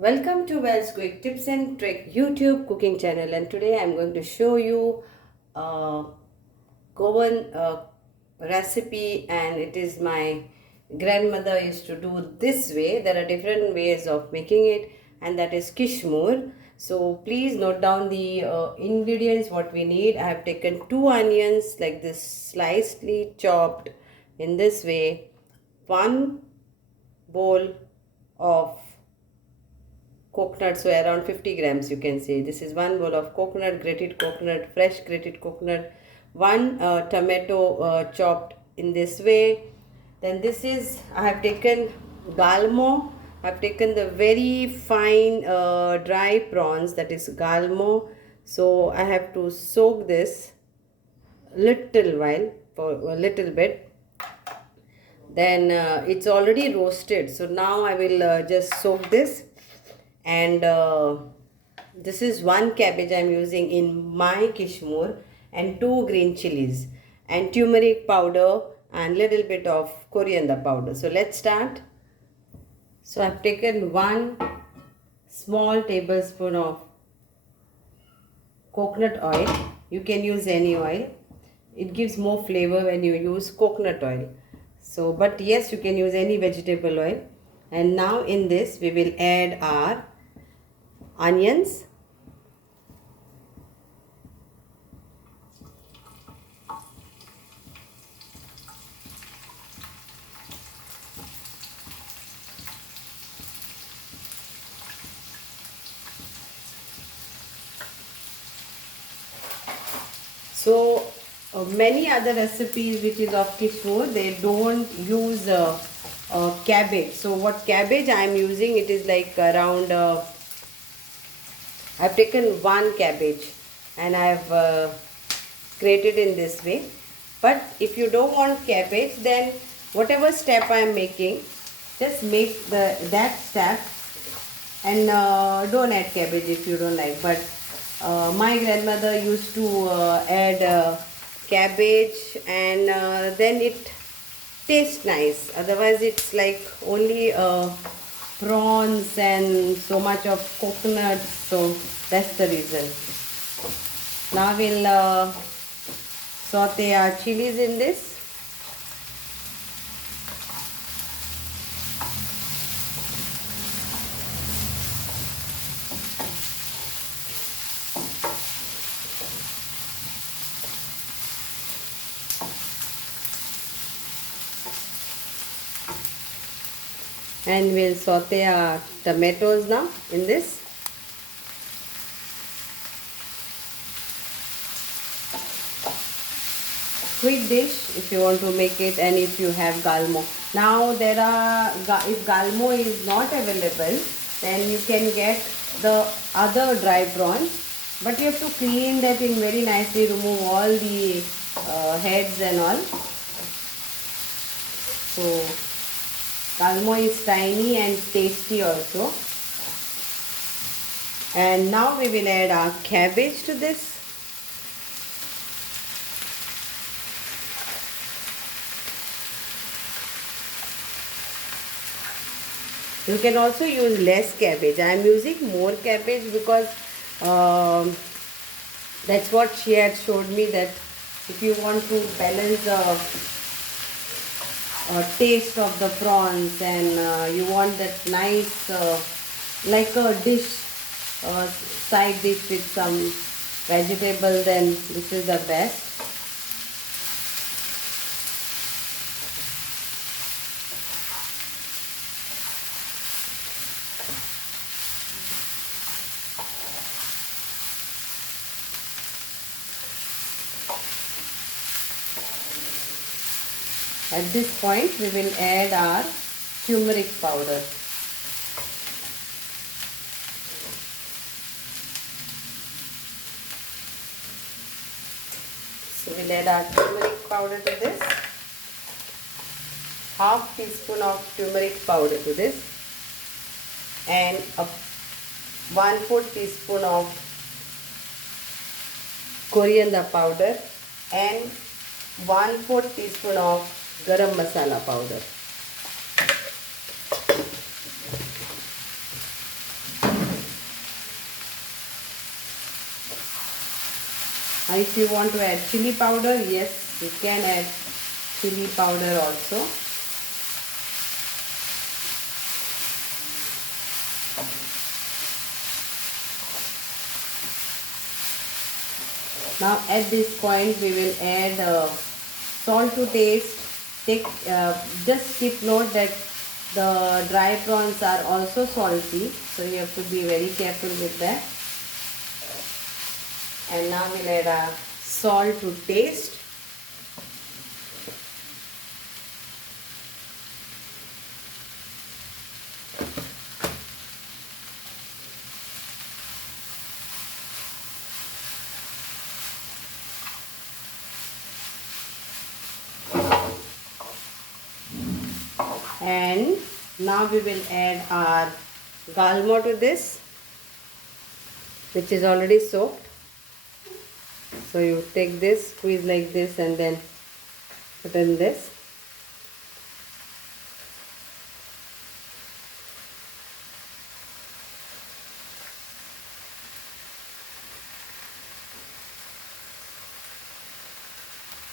Welcome to Wells Quick Tips and Trick YouTube cooking channel, and today I'm going to show you a Goan recipe, and it is my grandmother used to do this way. There are different ways of making it, and that is Kismur. So please note down the ingredients what we need. I have taken 2 onions like this, slicedly chopped in this way, 1 bowl of coconut, so around 50 grams you can say. This is 1 bowl of coconut, grated coconut, fresh grated coconut, 1 tomato chopped in this way. Then this is, I have taken galmo. I have taken the very fine dry prawns, that is galmo. So I have to soak this little while, for a little bit. Then it's already roasted, so now I will just soak this. And this is 1 cabbage I'm using in my Kismur, and 2 green chilies, and turmeric powder, and little bit of coriander powder. So let's start. So I've taken 1 small tablespoon of coconut oil. You can use any oil. It gives more flavor when you use coconut oil. So, but yes, you can use any vegetable oil. And now in this we will add our onions, so many other recipes which is of Kismur, they don't use cabbage. So what cabbage I am using, it is like around I've taken 1 cabbage, and I've grated in this way. But if you don't want cabbage, then whatever step I am making, just make that step, and don't add cabbage if you don't like. But my grandmother used to add cabbage, and then it tastes nice. Otherwise it's like only prawns and so much of coconut, so that's the reason. Now we'll saute our chilies in this. And we'll saute our tomatoes now in this. Quick dish if you want to make it, and if you have galmo. Now there are, if galmo is not available, then you can get the other dry prawns, but you have to clean that in very nicely, remove all the heads and all. So galmo is tiny and tasty also. And now we will add our cabbage to this. You can also use less cabbage. I am using more cabbage because that's what she had showed me, that if you want to balance the taste of the prawns, and you want that nice like a dish, side dish with some vegetable, then this is the best. At this point we will add our turmeric powder. So we'll add our turmeric powder to this. Half teaspoon of turmeric powder to this, and a 1/4 teaspoon of coriander powder, and 1/4 teaspoon of garam masala powder. If you want to add chili powder, yes, you can add chili powder also. Now at this point we will add salt to taste. Just keep note that the dry prawns are also salty, so you have to be very careful with that. And now we'll add salt to taste. And now we will add our galmo to this, which is already soaked. So you take this, squeeze like this, and then put in this.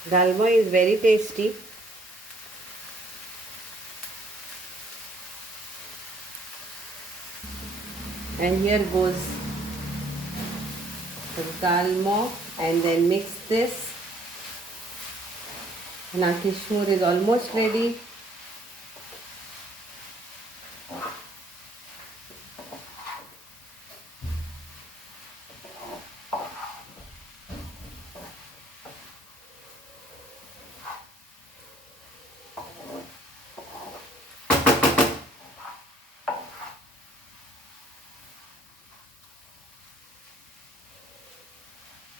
Galmo is very tasty. And here goes the galmo, and then mix this. Now Kismur is almost ready.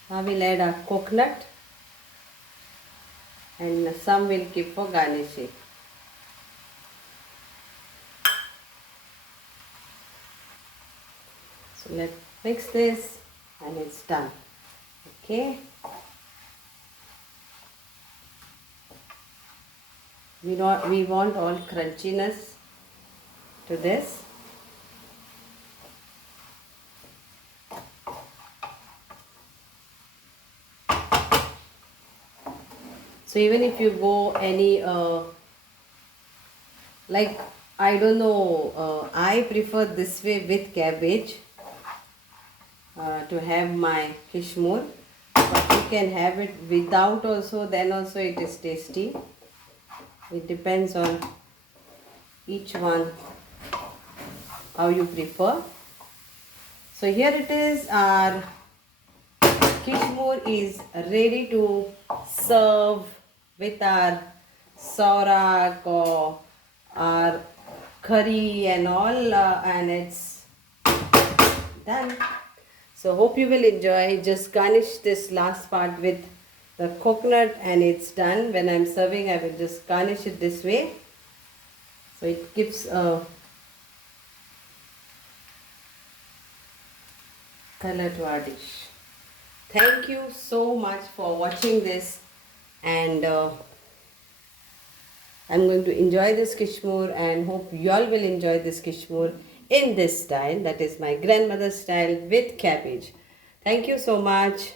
Now we'll add a coconut, and some will keep for garnishing. So let's mix this and it's done. Okay. We want all crunchiness to this. So even if you go any, like, I don't know, I prefer this way with cabbage to have my Kismur, but you can have it without also, then also it is tasty. It depends on each one, how you prefer. So here it is, our Kismur is ready to serve with our saurak or our curry and all, and it's done. So hope you will enjoy. Just garnish this last part with the coconut and it's done. When I'm serving, I will just garnish it this way. So it gives a color to our dish. Thank you so much for watching this, and I'm going to enjoy this Kismur and hope you all will enjoy this Kismur in this style, that is my grandmother's style with cabbage. Thank you so much.